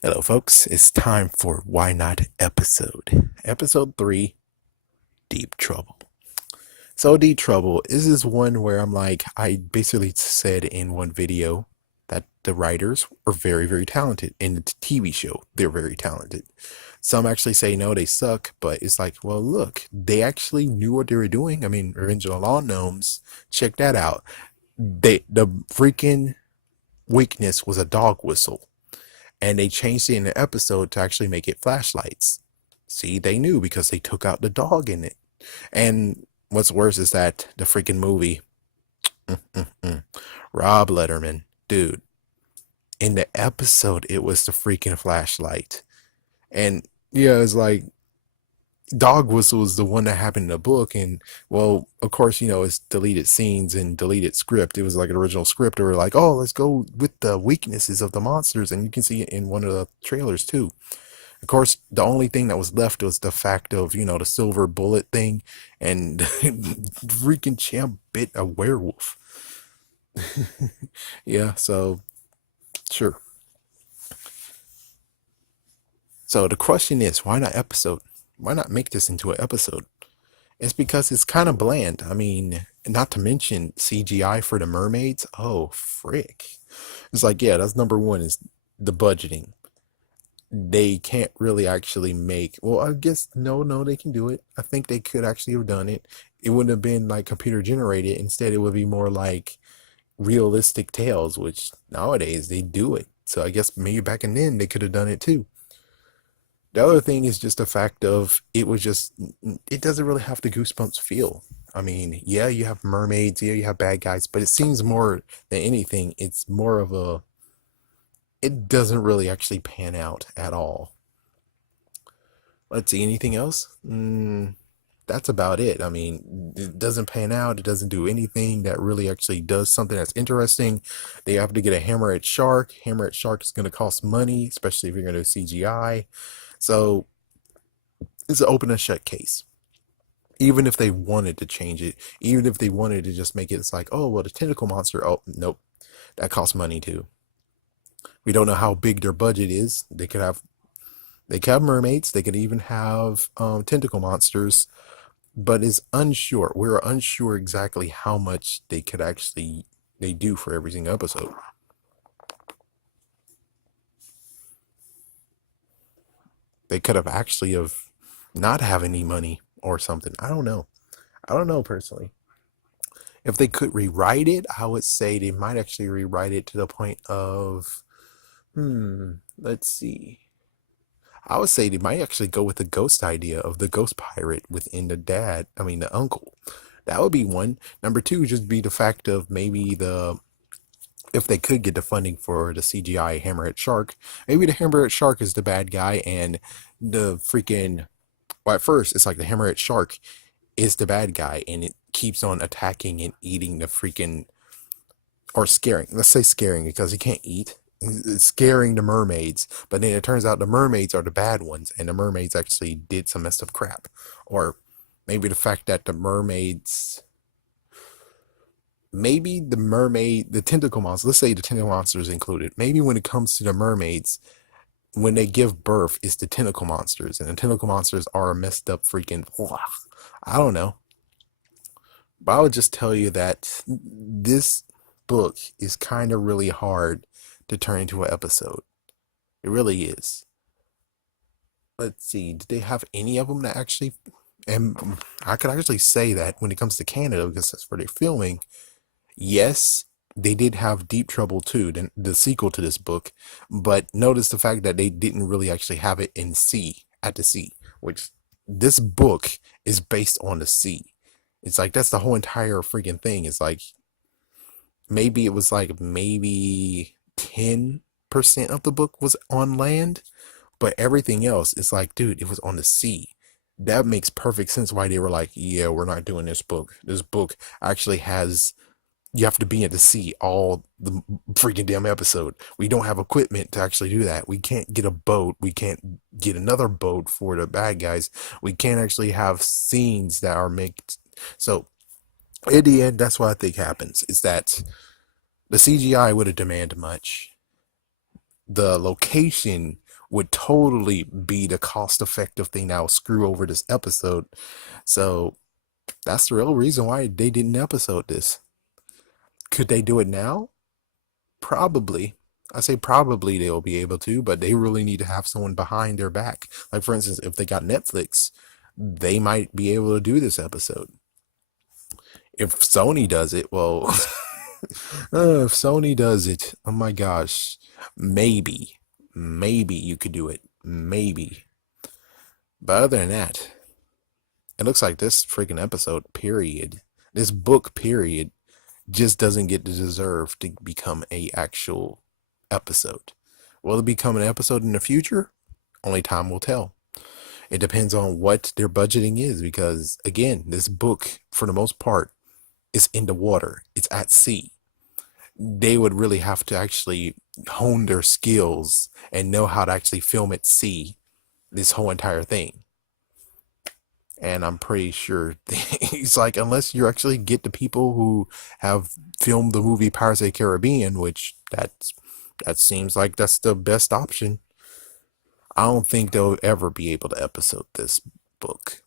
Hello, folks. It's time for Why Not episode. Episode 3, Deep Trouble. So, Deep Trouble is one where I'm like, I basically said in one video that the writers are very, very talented. In the TV show, they're very talented. Some actually say no, they suck, but it's like, well, look, they actually knew what they were doing. I mean, Revenge of the Law Gnomes, check that out. The freaking weakness was a dog whistle, and they changed it in the episode to actually make it flashlights. See, they knew because they took out the dog in it. And what's worse is that the freaking movie, Rob Letterman, dude, in the episode, it was the freaking flashlight. And yeah, it's like dog whistle is the one that happened in the book. And well, of course, it's deleted scenes and deleted script. It was like an original script. They were like, oh, let's go with the weaknesses of the monsters. And you can see it in one of the trailers too. Of course, the only thing that was left was the fact of, the silver bullet thing, and freaking Champ bit a werewolf. Yeah, so sure. So the question is, why not episode? Why not make this into an episode? It's because it's kind of bland. I mean, not to mention CGI for the mermaids. Oh, frick. It's like, yeah, that's number one is the budgeting. They can't really actually make, well, I guess no, they can do it. I think they could actually have done it. It wouldn't have been like computer generated. Instead, it would be more like realistic tales, which nowadays they do it. So I guess maybe back in then they could have done it too. The other thing is just the fact of it doesn't really have the goosebumps feel. I mean, yeah, you have mermaids, yeah, you have bad guys, but it seems more than anything, it's more of a, it doesn't really actually pan out at all. Let's see, anything else? That's about it. I mean, it doesn't pan out. It doesn't do anything that really actually does something that's interesting. They have to get a hammerhead shark. Hammerhead shark is going to cost money, especially if you're going to do CGI. So it's an open and shut case. Even if they wanted to change it, even if they wanted to just make it, it's like, oh, well, the tentacle monster. Oh, nope. That costs money too. We don't know how big their budget is. They could have mermaids. They could even have tentacle monsters, but is unsure. We're unsure exactly how much they do for every single episode. They could have actually have not have any money or something. I don't know. I don't know personally. If they could rewrite it, I would say they might actually rewrite it to the point of, let's see. I would say they might actually go with the ghost idea of the ghost pirate within the uncle. That would be one. Number two would just be the fact of maybe if they could get the funding for the CGI Hammerhead Shark, maybe the Hammerhead Shark is the bad guy and the freaking, well, at first it's like the Hammerhead Shark is the bad guy and it keeps on attacking and eating the freaking, or scaring, let's say scaring because he can't eat. It's scaring the mermaids, but then it turns out the mermaids are the bad ones and the mermaids actually did some messed up crap. Or maybe the fact that the mermaids, maybe the tentacle monster, let's say the tentacle monster is included. Maybe when it comes to the mermaids, when they give birth, it's the tentacle monsters, and the tentacle monsters are a messed up freaking. I don't know, but I would just tell you that this book is kind of really hard to turn into an episode. It really is. Let's see, did they have any of them that actually? And I could actually say that when it comes to Canada, because that's where they're filming, yes, they did have Deep Trouble too, the sequel to this book, but notice the fact that they didn't really actually have it in sea, at the sea, which this book is based on the sea. It's like that's the whole entire freaking thing. It's like maybe it was like maybe 10% of the book was on land, but everything else is like, dude, it was on the sea. That makes perfect sense why they were like, yeah, we're not doing this book. This book actually has, you have to be at the sea all the freaking damn episode. We don't have equipment to actually do that. We can't get a boat. We can't get another boat for the bad guys. We can't actually have scenes that are mixed. So in the end, that's what I think happens is that the CGI would have demanded much. The location would totally be the cost effective thing that will screw over this episode. So that's the real reason why they didn't episode this. Could they do it now? Probably. I say probably they'll be able to, but they really need to have someone behind their back. Like, for instance, if they got Netflix, they might be able to do this episode. If Sony does it, well, if Sony does it, oh my gosh, maybe you could do it. Maybe. But other than that, it looks like this freaking episode, period, this book, period, just doesn't get the deserve to become a actual episode. Will it become an episode in the future? Only time will tell. It depends on what their budgeting is because, again, this book, for the most part, is in the water. It's at sea. They would really have to actually hone their skills and know how to actually film at sea this whole entire thing. And I'm pretty sure he's like, unless you actually get the people who have filmed the movie Pirates of the Caribbean, which that seems like that's the best option. I don't think they'll ever be able to episode this book,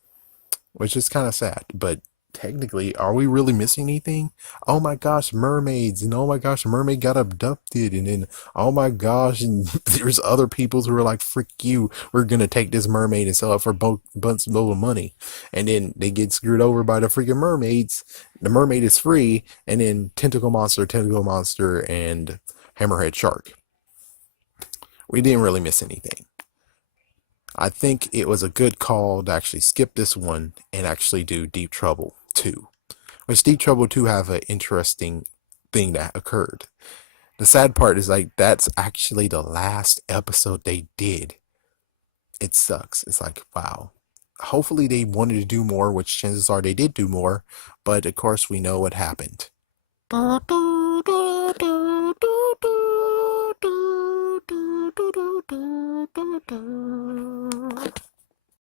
which is kind of sad. But technically, are we really missing anything? Oh my gosh, mermaids, and oh my gosh, a mermaid got abducted, and then oh my gosh, and there's other people who are like, "Frick you, we're gonna take this mermaid and sell it for bunch of money," and then they get screwed over by the freaking mermaids. The mermaid is free, and then tentacle monster, and hammerhead shark. We didn't really miss anything. I think it was a good call to actually skip this one and actually do Deep Trouble 2. Which Deep Trouble 2 have an interesting thing that occurred. The sad part is like that's actually the last episode they did. It sucks. It's like, wow. Hopefully they wanted to do more, which chances are they did do more, but of course we know what happened.